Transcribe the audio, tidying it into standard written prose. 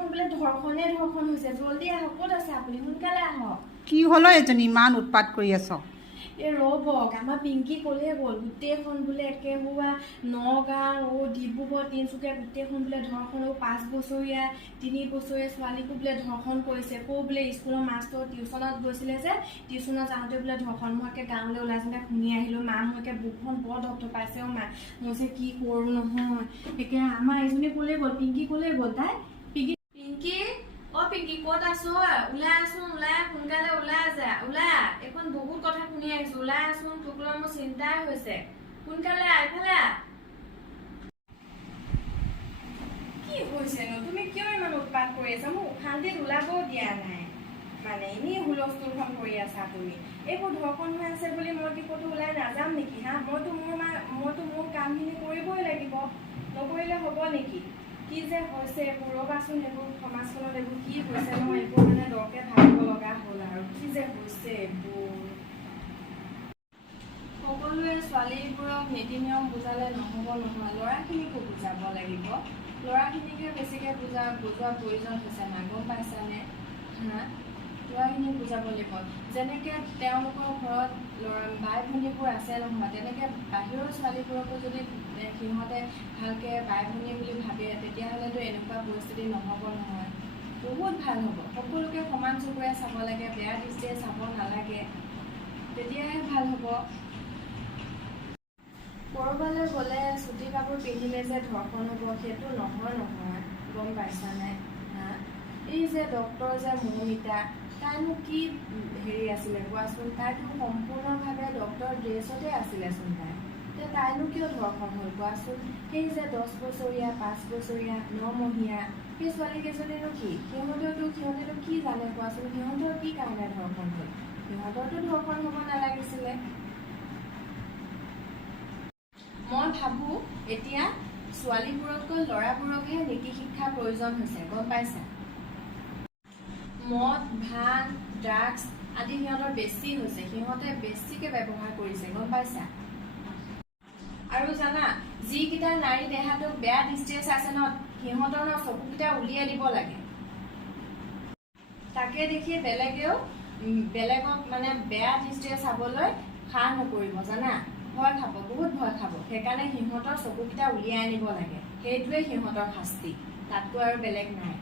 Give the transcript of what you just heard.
গোটেইখন বোলে ধৰ্ষণে হৈছে। জলদি আহক, ক'ত আছে আপুনি? সোনকালে আহক। কি হলো এজনী ইমান উৎপাত কৰি আছ? এই ৰ'বক, আমাৰ পিংকি ক'লে গ'ল গোটেইখন বোলে একে হোৱা নগাঁও ডিব্ৰুগড় তিনিচুকীয়া গোটেইখন বোলে ধৰ্ষণ 5 বছৰীয়া 3 বছৰীয়া ছোৱালীকো বোলে ধৰ্ষণ কৰিছে। বোলে স্কুলৰ মাষ্টৰ টিউচনত গৈছিলে যে টিউচনত যাওঁতে বোলে ধৰ্ষণ। মই একে গাঁৱলৈ ওলাই যাওঁতে শুনি আহিলোঁ। মা মোৰ একে বুকখন বৰ ধপধপাইছে। মা মই যে কি কৰোঁ নহয়। একে আমাৰ এজনী ক'লে গ'ল, পিংকি ক'লে গ'ল। তাই পিংকি পিংকি ক'ত আছো? ওলাই আছোন, ওলাই সোনকালে ওলাই যা, ওলাই। এখন বহুত কথা শুনি আহিছো। ওলাই আছোন, তোক লৈ মোৰ চিন্তাই হৈছে। সোনকালে এইফালে কি হৈছেনো? তুমি কিয় ইমান উৎপাত কৰি আছা? মোক শান্তিত ওলাবও দিয়া নাই। মানে এনেই হুলস্থুলখন কৰি আছা তুমি। এইবোৰ ধৰ্ষণ হৈ আছে বুলি মই কি ক'তো ওলাই নাযাম নেকি? হা, মইতো মোৰ কামখিনি কৰিবই লাগিব। নকৰিলে হ'ব নেকি? কি যে হৈছে এইবোৰ, ৰ'বাচোন। এইবোৰ সমাজখনত এইবোৰ কি হৈছে নহয়, এইবোৰ মানে দৰকে ভাবিব লগা হ'ল আৰু। কি যে হৈছে এইবোৰ। সকলোৱে ছোৱালীবোৰক নীতি নিয়ম বুজালে নহ'ব নহয়, ল'ৰাখিনিকো বুজাব লাগিব। ল'ৰাখিনিকে বেছিকৈ বুজোৱাৰ প্ৰয়োজন হৈছে না, গম পাইছানে? হা, ল'ৰাখিনিক বুজাব লাগিব। যেনেকৈ তেওঁলোকৰ ঘৰত বাই ভনীবোৰ আছে নহয়, তেনেকৈ বাহিৰৰ ছোৱালীবোৰকো যদি সিহঁতে ভালকৈ বাই ভনী বুলি ভাবে, তেতিয়াহ'লেতো এনেকুৱা পৰিস্থিতি নহ'ব নহয়। বহুত ভাল হ'ব। সকলোকে সমান চকুৰে চাব লাগে, বেয়া দৃষ্টিৰে চাব নালাগে। তেতিয়াহে ভাল হ'ব। ক'ৰবালৈ গ'লে চুটি কাপোৰ পিন্ধিলে যে ধৰ্ষণ হ'ব, সেইটো নহয়, গম পাইছানে? হা, এই যে ডক্টৰ যে মৌমিতা, তাইনো কি হেৰি আছিলে কোৱাচোন? তাইতো সম্পূৰ্ণভাৱে ডক্টৰ ড্ৰেছতে আছিলেচোন। তাইনো কিয় ধৰ্ষণ হ'ল কোৱাচোন? সেই যে 10 বছৰীয়া 5 বছৰীয়া 9 মহীয়া সেই ছোৱালীকেইজনীনো কি? সিহঁতেতো কি জানে কোৱাচোন? সিহঁতৰ কি কাৰণে ধৰ্ষণ হ'ল? সিহঁতৰতো ধৰ্ষণ হ'ব নালাগিছিলে। মই ভাবোঁ এতিয়া ছোৱালীবোৰতকৈ ল'ৰাবোৰকহে নীতি শিক্ষাৰ প্ৰয়োজন হৈছে, গম পাইছা? মদ, ভাং, ড্ৰাগছ আদি সিহঁতৰ বেছি হৈছে। সিহঁতে বেছিকৈ ব্যৱহাৰ কৰিছে, গম পাইছা? আৰু জানা, যিকেইটা নাৰী দেহাটোক বেয়া দৃষ্টিৰে চাইছে ন, সিহঁতৰ চকুকেইটা উলিয়াই দিব লাগে। তাকে দেখি বেলেগক মানে বেয়া দৃষ্টিৰে চাবলৈ সাহ নকৰিব, জানা? ভয় খাব, বহুত ভয় খাব। সেইকাৰণে সিহঁতৰ চকুকেইটা উলিয়াই আনিব লাগে। সেইটোৱে সিহঁতৰ শাস্তি, তাতকৈ আৰু বেলেগ নাই।